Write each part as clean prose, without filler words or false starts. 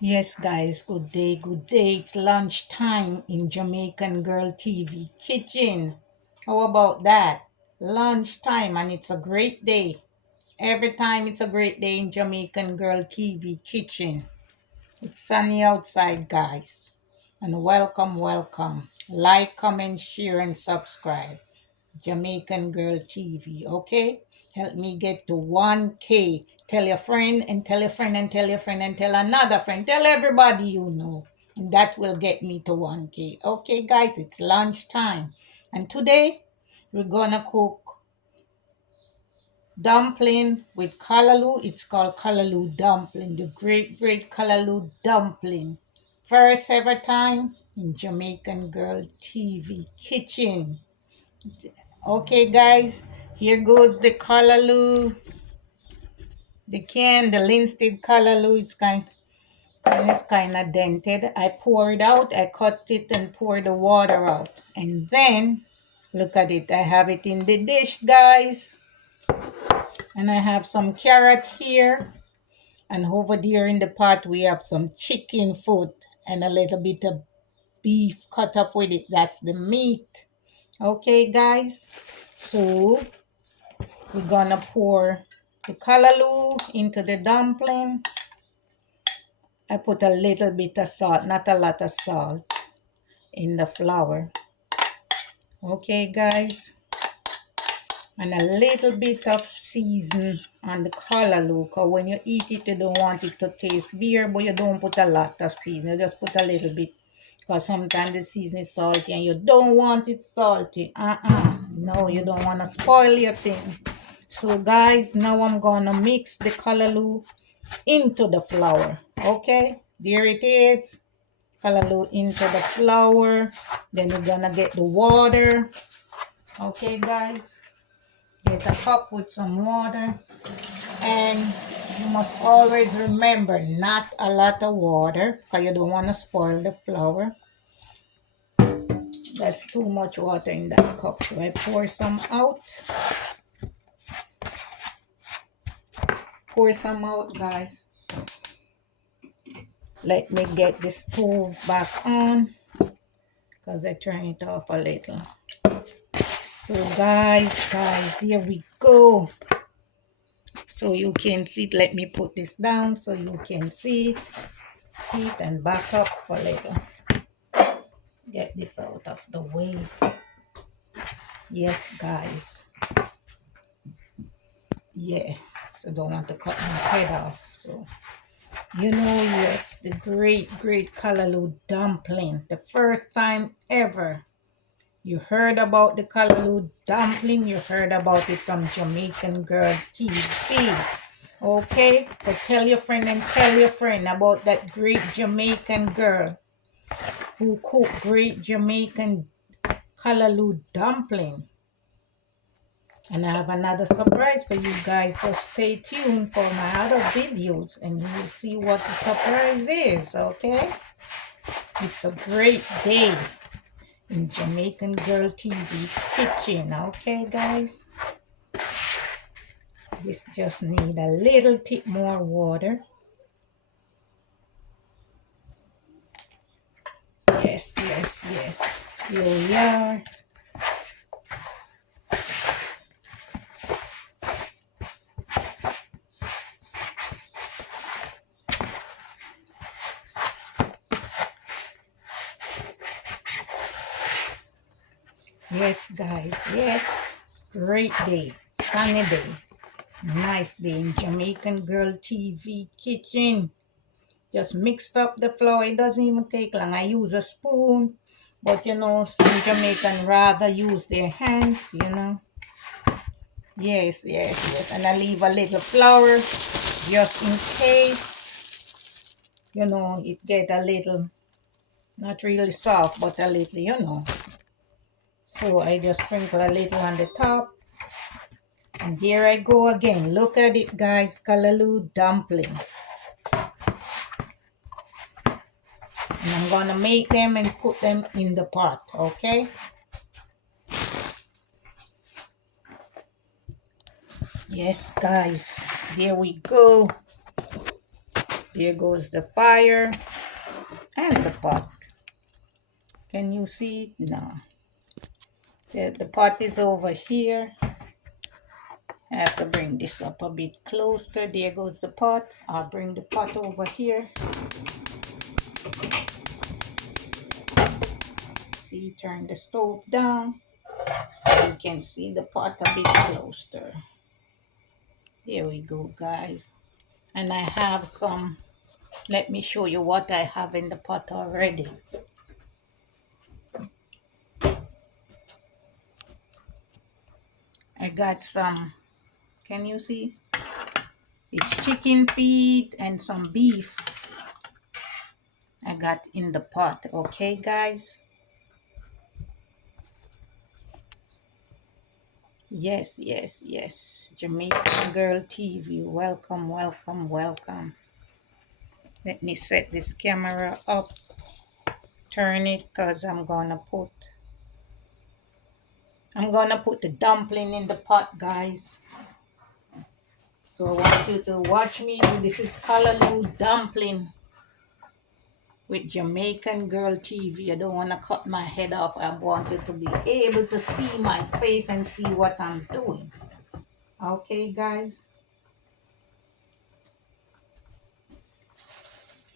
Yes, guys, good day, good day. It's lunchtime in Jamaican Girl TV kitchen. How about that? Lunchtime, and it's a great day. Every time it's a great day in Jamaican Girl TV kitchen. It's sunny outside, guys. And welcome, welcome. Like, comment, share, and subscribe. Jamaican Girl TV, okay? Help me get to 1K. Tell your friend and tell your friend and tell your friend and tell another friend. Tell everybody you know. And that will get me to 1K. Okay, guys, it's lunchtime. And today we're gonna cook dumpling with callaloo. It's called callaloo dumpling. The great callaloo dumpling. First ever time in Jamaican Girl TV kitchen. Okay, guys, here goes the callaloo, the Linstead callaloo. It's kind of dented. I pour it out, I cut it and pour the water out. And then, look at it, I have it in the dish, guys. And I have some carrot here. And over there in the pot, we have some chicken foot and a little bit of beef cut up with it. That's the meat. Okay, guys. So we're gonna pour the callaloo into the dumpling. I put a little bit of salt, not a lot of salt, in the flour. Okay, guys. And a little bit of season on the callaloo. Because when you eat it, you don't want it to taste beer, but you don't put a lot of season. You just put a little bit. Because sometimes the season is salty and you don't want it salty. No, you don't want to spoil your thing. So, guys, now I'm going to mix the callaloo into the flour. Okay, there it is. Callaloo into the flour. Then we're gonna get the water. Okay, guys, get a cup with some water. And you must always remember, not a lot of water, because you don't want to spoil the flour. That's too much water in that cup. So I pour some out. Pour some out, guys. Let me get the stove back on, because I turn it off a little. So guys, here we go. So you can see it. Let me put this down so you can see it. See it and back up a little. Get this out of the way. Yes, guys. Yes. So don't want to cut my head off. So yes, the great callaloo dumpling. The first time ever you heard about the callaloo dumpling. You heard about it from Jamaican Girl TV. Okay, so tell your friend and tell your friend about that great Jamaican girl who cooked great Jamaican callaloo dumpling. And I have another surprise for you guys. Just stay tuned for my other videos and you will see what the surprise is, okay? It's a great day in Jamaican Girl TV kitchen, okay, guys? This just need a little bit more water. Yes. Here we are. Yes, guys. Yes. Great day. Sunny day. Nice day in Jamaican Girl TV kitchen. Just mixed up the flour. It doesn't even take long. I use a spoon. But some Jamaican rather use their hands. Yes. And I leave a little flour just in case, it get a little, not really soft, but a little. So I just sprinkle a little on the top. And there I go again. Look at it, guys. Callaloo dumpling. And I'm going to make them and put them in the pot, okay? Yes, guys. There we go. There goes the fire and the pot. Can you see it? No. The pot is over here. I have to bring this up a bit closer. There goes the pot. I'll bring the pot over here. See, turn the stove down so you can see the pot a bit closer. There we go, guys. And I have some, let me show you what I have in the pot already. I got some, can you see? It's chicken feet and some beef I got in the pot. Okay, guys? Yes, yes, yes. Jamaican Girl TV. Welcome, welcome, welcome. Let me set this camera up. Turn it because I'm gonna put the dumpling in the pot, guys. So I want you to watch me do this. Is callaloo dumpling with Jamaican Girl TV. I don't want to cut my head off. I want you to be able to see my face and see what I'm doing. Okay, guys?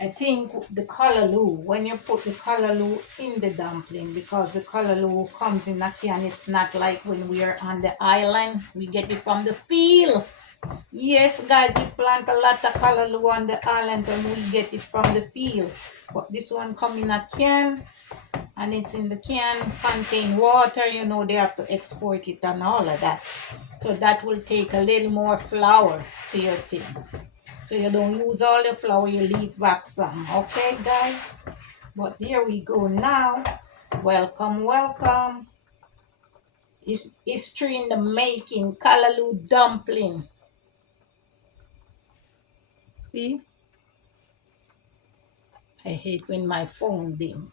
I think the callaloo, when you put the callaloo in the dumpling, because the callaloo comes in a can, it's not like when we are on the island, we get it from the field. Yes, guys, we plant a lot of callaloo on the island and we get it from the field. But this one come in a can, and it's in the can, contain water, you know, they have to export it and all of that. So that will take a little more flour to your thing. So you don't use all the flour, you leave back some. Okay, guys? But there we go now. Welcome, welcome. It's history in the making, callaloo dumpling. See? I hate when my phone dim.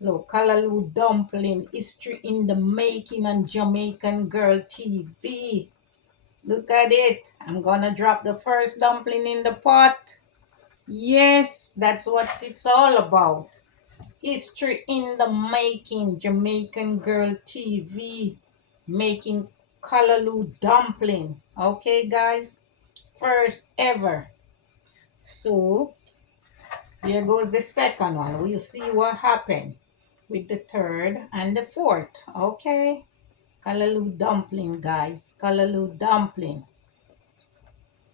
Look, callaloo dumpling, history in the making on Jamaican Girl TV. Look at it. I'm gonna drop the first dumpling in the pot. Yes, that's what it's all about. History in the making, Jamaican Girl TV, making callaloo dumpling. Okay, guys? First ever. So, here goes the second one. We'll see what happened with the third and the fourth. Okay? Callaloo dumpling, guys. Callaloo dumpling.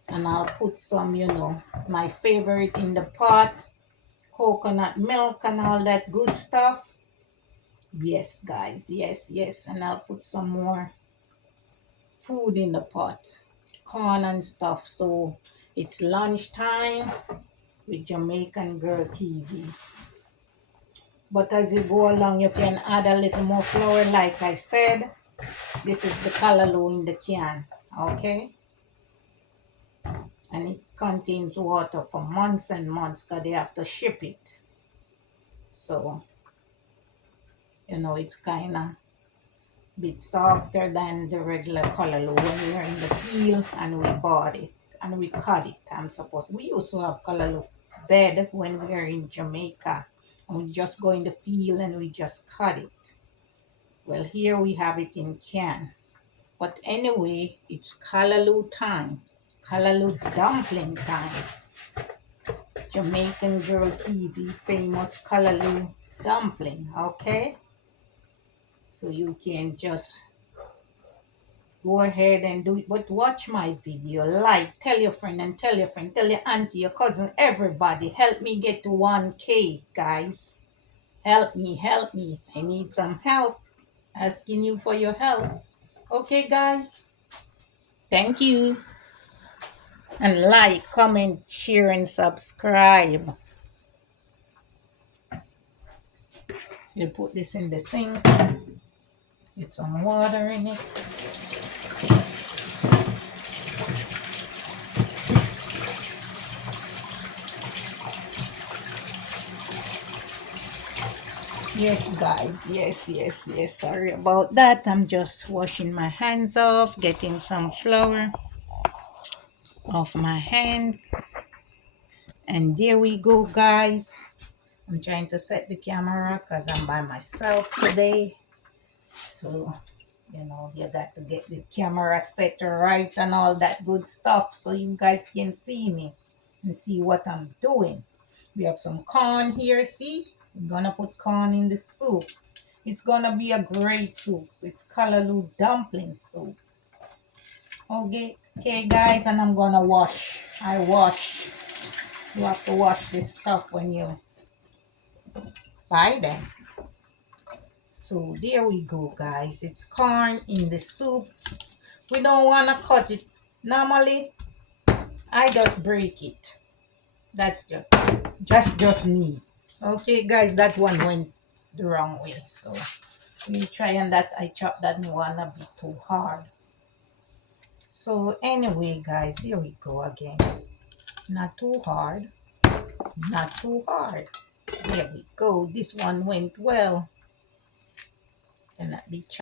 And I'll put some, you know, my favorite in the pot. Coconut milk and all that good stuff. Yes, guys. Yes, yes. And I'll put some more food in the pot. Corn and stuff. So it's lunchtime with Jamaican Girl TV. But as you go along, you can add a little more flour. Like I said, this is the callaloo in the can. Okay? And it contains water for months and months because they have to ship it. So, you know, it's kind of bit softer than the regular callaloo when we were in the field and we bought it and we cut it. We used to have callaloo bed when we were in Jamaica, and we just go in the field and we just cut it. Well, here we have it in can. But anyway, it's callaloo time, callaloo dumpling time. Jamaican Girl TV famous callaloo dumpling. Okay, so you can just go ahead and do it, but watch my video, like, tell your friend and tell your friend, tell your auntie, your cousin, everybody. Help me get to 1K, guys. Help me, help me. I need some help. Asking you for your help. Okay, guys? Thank you. And like, comment, share, and subscribe. You put this in the sink. Get some water in it. Yes, guys. Yes, yes, yes. Sorry about that. I'm just washing my hands off, getting some flour off my hands. And there we go, guys. I'm trying to set the camera because I'm by myself today. So, you got to get the camera set right and all that good stuff so you guys can see me and see what I'm doing. We have some corn here, see? We're gonna put corn in the soup. It's gonna be a great soup. It's callaloo dumpling soup. Okay, guys, and I'm gonna wash. I wash. You have to wash this stuff when you buy them. So there we go, guys. It's corn in the soup. We don't wanna cut it. Normally, I just break it. That's just me. Okay, guys, that one went the wrong way. So we try and that I chopped that one a bit too hard. So anyway, guys, here we go again. Not too hard. Not too hard. There we go. This one went well. Cannot be chopped.